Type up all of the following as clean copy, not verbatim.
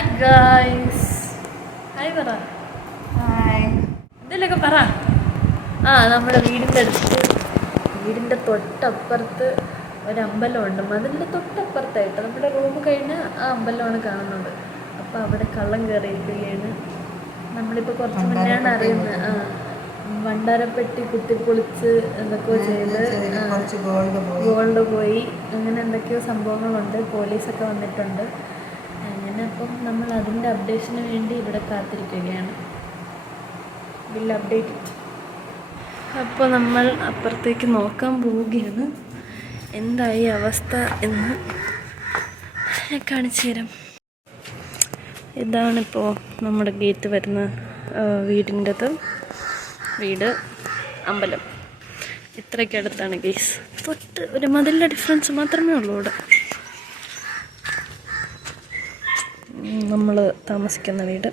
Hi guys. Hi പറ. Hi. എന്തെങ്കിലുമൊക്കെ പറ. നമ്മുടെ വീടിൻ്റെ തൊട്ടപ്പുറത്ത് ഒരമ്പലമുണ്ട്. മതിലിൻ്റെ തൊട്ടപ്പുറത്തായിട്ട് നമ്മുടെ റൂം കഴിഞ്ഞ് ആ അമ്പലമാണ് കാണുന്നത്. അപ്പോൾ അവിടെ കള്ളം കയറിയിരിക്കുകയാണ്. നമ്മളിപ്പോൾ കുറച്ച് മുന്നെയാണ് അറിയുന്നത്. ഭണ്ഡാരപ്പെട്ടി കുത്തിപ്പൊളിച്ച് എന്തൊക്കെയോ ചെയ്ത് ഗോൾഡ് പോയി. അങ്ങനെ എന്തൊക്കെയോ സംഭവങ്ങളുണ്ട്. പോലീസൊക്കെ വന്നിട്ടുണ്ട്. അങ്ങനെ അപ്പം നമ്മൾ അതിൻ്റെ അപ്ഡേഷന് വേണ്ടി ഇവിടെ കാത്തിരിക്കുകയാണ്. Will update it. അപ്പോൾ നമ്മൾ അപ്പുറത്തേക്ക് നോക്കാൻ പോവുകയാണ്. എന്തായി അവസ്ഥ എന്ന് ഞാൻ കാണിച്ചു തരാം. ഇതാണിപ്പോൾ നമ്മുടെ ഗേറ്റ് വരുന്ന വീടിൻ്റെത്. വീട് അമ്പലം ഇത്രയ്ക്ക് അടുത്താണ് ഗേസ്. തൊട്ട് ഒരു മതിലിൻ്റെ ഡിഫറൻസ് മാത്രമേ ഉള്ളൂ ഇവിടെ. നമ്മൾ താമസിക്കുന്ന വീട്.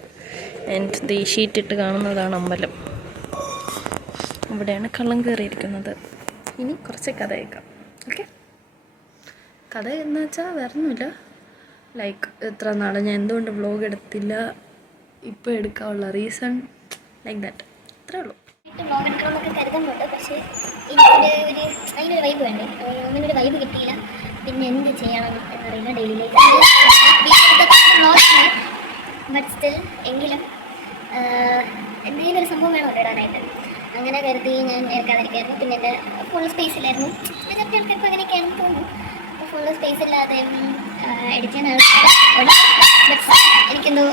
ആൻഡ് ഈ ഷീറ്റിട്ട് കാണുന്നതാണ് അമ്പലം. ഇവിടെയാണ് കള്ളം കയറിയിരിക്കുന്നത്. ഇനി കുറച്ച് കഥ കേൾക്കാം. ഓക്കെ, കഥ എന്ന് വെച്ചാൽ വേറൊന്നുമില്ല. ലൈക്ക് ഇത്ര നാൾ ഞാൻ എന്തുകൊണ്ട് വ്ലോഗ് എടുത്തില്ല, ഇപ്പോൾ എടുക്കാനുള്ള റീസൺ ലൈക്ക് ദാറ്റ്. അത്രേ ഉള്ളൂ. വ്ലോഗ് എടുക്കണമെന്നൊക്കെ കരുതുന്നുണ്ട്. പക്ഷേ എനിക്കൊരു അതിനൊരു വൈബ് വേണ്ടേ. അങ്ങനൊരു വൈബ് കിട്ടിയില്ല. പിന്നെ എന്ത് ചെയ്യണം എന്നറിയില്ല. ഡെയിലി ലൈഫ് ബട്ട് സ്റ്റിൽ എങ്കിലും എന്തെങ്കിലും ഒരു സംഭവം വേണമല്ലോ ഇടാനായിട്ട്. അങ്ങനെ കരുതി ഞാൻ എടുക്കാതിരിക്കായിരുന്നു. പിന്നെ എൻ്റെ ഫുൾ സ്പേസ് ഇല്ലായിരുന്നു. ചിലപ്പോൾ ആൾക്കാർക്ക് അങ്ങനെയൊക്കെയാണെന്ന് തോന്നുന്നു. അപ്പോൾ ഫുൾ സ്പേസ് ഇല്ലാതെ എഡിറ്റ് ചെയ്യാൻ എനിക്കെന്തോ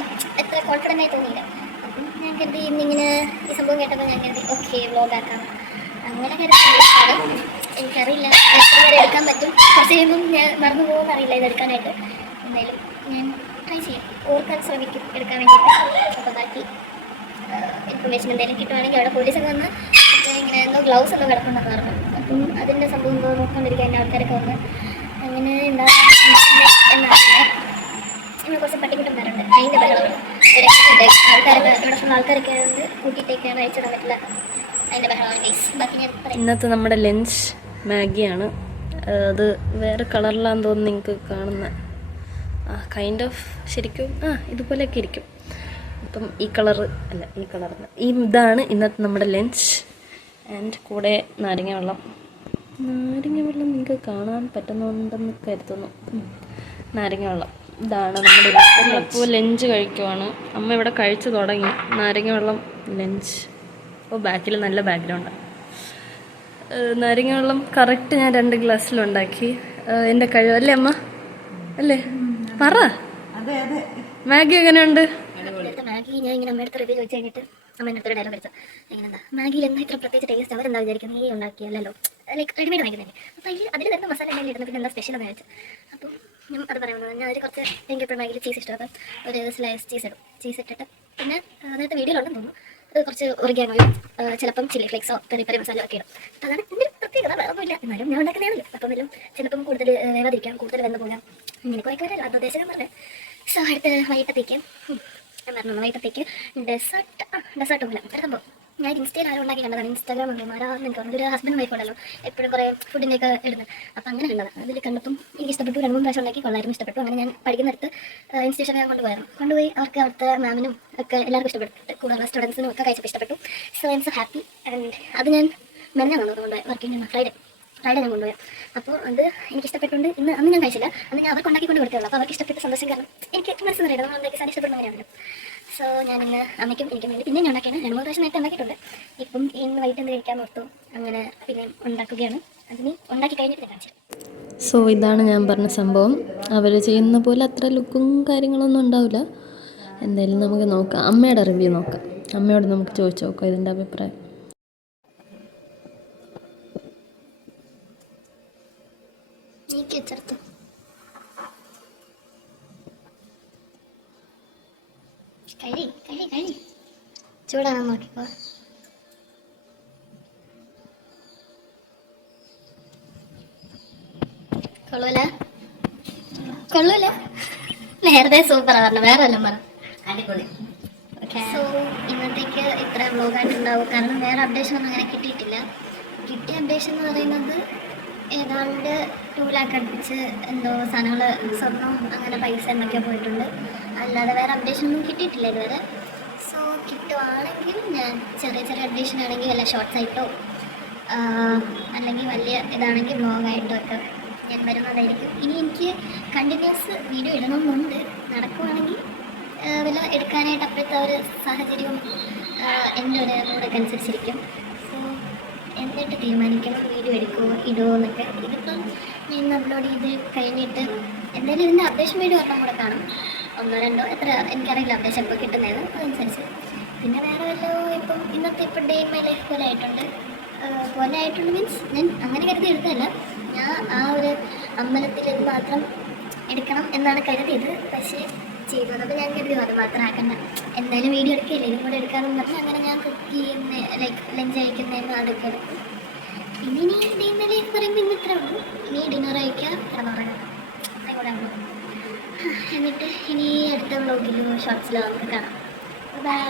എത്ര കോൺഫിഡൻ്റ് ആയി തോന്നിയില്ല. അപ്പം ഞാൻ കരുതി ഇന്നിങ്ങനെ ഈ സംഭവം കേട്ടപ്പോൾ ഞാൻ കരുതി ഓക്കെ വ്ലോഗാക്കാം. അങ്ങനെ കരുതി എനിക്കറിയില്ല എത്ര വരെ എടുക്കാൻ പറ്റും. കുറച്ച് കഴിയുമ്പം ഞാൻ മറന്നു പോകുമെന്നറിയില്ല ഇതെടുക്കാനായിട്ട്. എന്തായാലും ഞാൻ ട്രൈ ചെയ്യാം, ഓർക്കാൻ ശ്രമിക്കും എടുക്കാൻ വേണ്ടിയിട്ട്. അപ്പോൾ ബാക്കി ഇൻഫർമേഷൻ എന്തെങ്കിലും കിട്ടുവാണെങ്കിൽ അവിടെ പോലീസൊക്കെ വന്ന് ഇങ്ങനെ എന്തോ ഗ്ലൗസ് എന്തോ കിടക്കുന്നുണ്ടെന്ന് പറഞ്ഞു. അപ്പം അതിൻ്റെ സംഭവം എന്തോ നോക്കാണ്ടിരിക്കാൻ എൻ്റെ ആൾക്കാരൊക്കെ വന്ന് അങ്ങനെ എന്താ എന്നറിയില്ല. ഇവിടെ കുറച്ച് പട്ടിക്കുട്ടന്മാരുണ്ട്. അതിൻ്റെ ബഹളമാണ്. ആൾക്കാരൊക്കെ ഇവിടെ ഫുൾ ആൾക്കാരൊക്കെ ആയതുകൊണ്ട് കൂട്ടിയിട്ടേക്കാണ് അയച്ചിടാൻ പറ്റില്ല. അതിൻ്റെ ബഹളമാണ് കേസ്. ബാക്കി ഞാൻ ഇന്നത്തെ നമ്മുടെ ലഞ്ച് മാഗിയാണ്. അത് വേറെ കളറിലാന്ന് തോന്നുന്നു നിങ്ങൾക്ക് കാണുന്ന. കൈൻഡ് ഓഫ് ശരിക്കും ഇതുപോലെയൊക്കെ ഇരിക്കും. അപ്പം ഈ കളറ് അല്ല, ഈ കളറിന് ഇതാണ് ഇന്നത്തെ നമ്മുടെ ലഞ്ച്. ആൻഡ് കൂടെ നാരങ്ങ വെള്ളം നിങ്ങൾക്ക് കാണാൻ പറ്റുന്നുണ്ടെന്ന് കരുതുന്നു. നാരങ്ങ വെള്ളം ഇതാണ് നമ്മുടെ. അപ്പോൾ ലഞ്ച് കഴിക്കുവാണ്. അമ്മ ഇവിടെ കഴിച്ചു തുടങ്ങി നാരങ്ങ വെള്ളം ലഞ്ച്. അപ്പോൾ ബാക്കിൽ നല്ല ബാക്ക്ഗ്രൗണ്ടാണ്. നാരങ്ങ വെള്ളം കറക്റ്റ് ഞാൻ 2 ഗ്ലാസ്സിലുണ്ടാക്കി. എൻ്റെ കഴിവല്ലേ അമ്മ? അല്ലേ? പറ. മാഗി എങ്ങനെയുണ്ട്? മാഗി ഞാൻ ഇങ്ങനെ അമ്മയുടെ റിവ്യൂ ചോദിച്ചു കഴിഞ്ഞിട്ട് അമ്മ എൻ്റെ അടുത്തൊരു ഡയലോഗ് എടുത്തു. എങ്ങനെന്താ മാഗിയിൽ എന്താ ഇത്ര പ്രത്യേകിച്ച് ടേസ്റ്റ് അവരെന്താ വിചാരിക്കുന്നത്, നീ ഉണ്ടാക്കിയല്ലോ ലൈക്ക് റെഡിമെയ്ഡ് വാങ്ങിക്കുന്നതല്ലേ. അപ്പോൾ അതിൽ വരുന്ന മസാല എല്ലാം ഇടുന്നത് പിന്നെ എന്താ സ്പെഷ്യൽ എന്ന് വിചാരിച്ചു. അപ്പം ഞാൻ അത് പറയുന്നത് ഞാൻ അതിൽ കുറച്ച് എനിക്കിപ്പോൾ മാഗിയിൽ ചീസ് ഇഷ്ടം. അപ്പം ഒരു സ്ലൈസ് ചീസ് ഇടും. ചീസ് ഇട്ടിട്ട് പിന്നെ നേരത്തെ വീഡിയോയിലുണ്ടെന്ന് തോന്നുന്നു അത് കുറച്ച് ഒറിഗാനോയും ചിലപ്പം ചില്ലി ഫ്ലേക്സോ പെരി പെരി മസാല ഒക്കെ ഇടും. അപ്പോൾ അതാണ് ഇതിൻ്റെ പ്രത്യേകത. വേറെ ഒന്നുമില്ല. എന്നാലും ഞാൻ ഉണ്ടാക്കുന്നതാണല്ലോ. അപ്പം എന്തെങ്കിലും ചിലപ്പം കൂടുതൽ വേവാതിരിക്കാം, കൂടുതൽ വെന്ത് പോകാം, ഇങ്ങനെ കുറേയൊക്കെ വരാമല്ലോ. അത് ഉദ്ദേശം പറഞ്ഞത്. സോ അടുത്ത വൈകിട്ടത്തേക്ക് ഞാൻ പറഞ്ഞു വൈകിട്ടത്തേക്ക് ഡെസേർട്ട് പോലെ ഒരു സംഭവം ഞാൻ ഇൻസ്റ്റയിൽ ആരും ഉണ്ടാക്കി കണ്ടതാണ്. ഇൻസ്റ്റാഗ്രാം ഉണ്ട് എനിക്ക് ഒരു ഹസ്ബൻഡ് വൈഫ് ഉണ്ടല്ലോ എപ്പോഴും കുറേ ഫുഡിൻ്റെയൊക്കെ ഇടുന്നത്. അപ്പോൾ അങ്ങനെ കണ്ടതാണ്. അതിൽ കണ്ടപ്പം എനിക്ക് ഇഷ്ടപ്പെട്ടു. 2-3 പ്രാവശ്യം ഉണ്ടാക്കി കൊള്ളായിരുന്നു, ഇഷ്ടപ്പെട്ടു. അങ്ങനെ ഞാൻ പഠിക്കുന്നിടത്ത് ഇൻസ്റ്റിറ്റ്യൂഷൻ ഞാൻ കൊണ്ടുപോയി അവർക്ക് അവിടുത്തെ മാമിനും ഒക്കെ എല്ലാവർക്കും ഇഷ്ടപ്പെട്ടു. കൂടുതൽ സ്റ്റുഡൻസിനും ഒക്കെ കഴിച്ചപ്പോൾ ഇഷ്ടപ്പെട്ടു. So I M so happy. And അത് ഞാൻ മെനഞ്ഞാണ് കൊണ്ടുപോയി വർക്കിംഗ് ഫ്രൈഡേ ഞാൻ കൊണ്ടുപോയി. അപ്പോൾ അത് എനിക്ക് ഇഷ്ടപ്പെട്ടുകൊണ്ട് അന്ന് ഞാൻ കഴിച്ചില്ല. അന്ന് ഞാൻ അവർക്ക് ഉണ്ടാക്കി കൊണ്ട് കൊടുത്തുള്ളൂ. അപ്പോൾ അവർക്ക് ഇഷ്ടപ്പെട്ട സന്തോഷം കാരണം എനിക്ക് മനസ്സിൽ അറിയാം നമ്മൾ ഉണ്ടാക്കി സാധനം ഇഷ്ടപ്പെടുന്നവരാണല്ലോ. സോ ഞാൻ ഇന്ന് അമ്മയ്ക്കും എനിക്കും വേണ്ടി പിന്നെ ഞാൻ ഉണ്ടാക്കിയാണ്. 2-3 പ്രാവശ്യം നേരത്തെ ഉണ്ടാക്കിയിട്ടുണ്ട്. ഇപ്പം ഇന്ന് വൈകിട്ട് എന്ത് കഴിക്കാൻ ഓർത്തു അങ്ങനെ പിന്നെ ഉണ്ടാക്കുകയാണ്. അതിന് ഉണ്ടാക്കി കഴിഞ്ഞിട്ട് കാണിച്ചു. സോ ഇതാണ് ഞാൻ പറഞ്ഞ സംഭവം. അവർ ചെയ്യുന്ന പോലെ അത്ര ലുക്കും കാര്യങ്ങളൊന്നും ഉണ്ടാവില്ല. എന്തായാലും നമുക്ക് നോക്കാം. അമ്മയുടെ റിവ്യൂ നോക്കാം. അമ്മയോട് നമുക്ക് ചോദിച്ചു നോക്കാം ഇതിൻ്റെ അഭിപ്രായം. ചേർത്ത് കഴി ചൂടാണെന്ന് നോക്കിപ്പോ. കൊള്ളൂല നേരത്തെ സൂപ്പറാ പറഞ്ഞു, വേറെ വല്ലതും പറ. അടിപൊളി. സോ ഇന്നത്തേക്ക് ഇത്ര വ്ലോഗായിട്ടുണ്ടാവും. കാരണം വേറെ അപ്ഡേഷൻ ഒന്നും അങ്ങനെ കിട്ടിയിട്ടില്ല. കിട്ടിയ അപ്ഡേഷൻ എന്ന് പറയുന്നത് ഏതാണ്ട് 2 ലാക്ക് അടുപ്പിച്ച് എന്തോ സാധനങ്ങൾ, സ്വർണം, അങ്ങനെ പൈസ എന്നൊക്കെ പോയിട്ടുണ്ട്. അല്ലാതെ വേറെ അപ്ഡേഷൻ ഒന്നും കിട്ടിയിട്ടില്ല ഇതുവരെ. സോ കിട്ടുവാണെങ്കിൽ ഞാൻ ചെറിയ ചെറിയ അപ്ഡേഷൻ ആണെങ്കിൽ വല്ല ഷോർട്സ് ആയിട്ടോ അല്ലെങ്കിൽ വലിയ ഇതാണെങ്കിൽ വ്ളോഗായിട്ടോ ഒക്കെ ഞാൻ വരുന്നതായിരിക്കും. ഇനി എനിക്ക് കണ്ടിന്യൂസ് വീഡിയോ ഇടണമെന്നുണ്ട്. നടക്കുവാണെങ്കിൽ വല്ല എടുക്കാനായിട്ട് അപ്പോഴത്തെ ഒരു സാഹചര്യവും എൻ്റെ ഒരു മൂടൊക്കെ അനുസരിച്ചിരിക്കും. സോ എന്നിട്ട് തീരുമാനിക്കണം വീഡിയോ എടുക്കുമോ ഇടുമോ എന്നൊക്കെ. ഇതിപ്പം ഞാൻ ഇന്ന് അപ്ലോഡ് ചെയ്ത് കഴിഞ്ഞിട്ട് എന്തായാലും ഇതിൻ്റെ അപ്ഡേഷൻ വീഡിയോ ഒരെണ്ണം കൂടെ കാണും. 1-2 എത്ര എനിക്കറിയില്ല അപ്ഡേഷൻ ഇപ്പോൾ കിട്ടുന്നത്, അതനുസരിച്ച്. പിന്നെ വേറെ വല്ലോ ഇപ്പം ഇന്നത്തെ ഇപ്പം ഡേ ഇൻ മൈ ലൈഫ് പോലെ ആയിട്ടുണ്ട്. പോലെ ആയിട്ടുണ്ട് മീൻസ് ഞാൻ അങ്ങനെ കരുതി എടുത്തതല്ല. ഞാൻ ആ ഒരു അമ്പലത്തിൽ ഇത് മാത്രം എടുക്കണം എന്നാണ് കരുതിയത്. പക്ഷേ ചെയ്തു വന്നപ്പോൾ ഞാൻ കരുതി അത് മാത്രം ആക്കണ്ട, എന്തായാലും വീഡിയോ എടുക്കില്ല, ഇതും കൂടെ എടുക്കാമെന്ന് പറഞ്ഞാൽ അങ്ങനെ ഞാൻ കുക്ക് ചെയ്യുന്ന ലൈക്ക് ലഞ്ച് കഴിക്കുന്നതിന് അതൊക്കെ എടുക്കും. ഇനി ഡീന്നലെ പറയുമ്പോൾ ഇന്ന് ഇത്രേ ഉള്ളൂ. ഇനി ഡിന്നർ കഴിക്കാം, കിടന്നുറങ്ങാം, അത്രയും കൂടെ ഉള്ളൂ. എന്നിട്ട് ഇനി അടുത്ത വ്ളോഗിലോ ഷോർട്സിലോ നമുക്ക് കാണാം. ബൈ.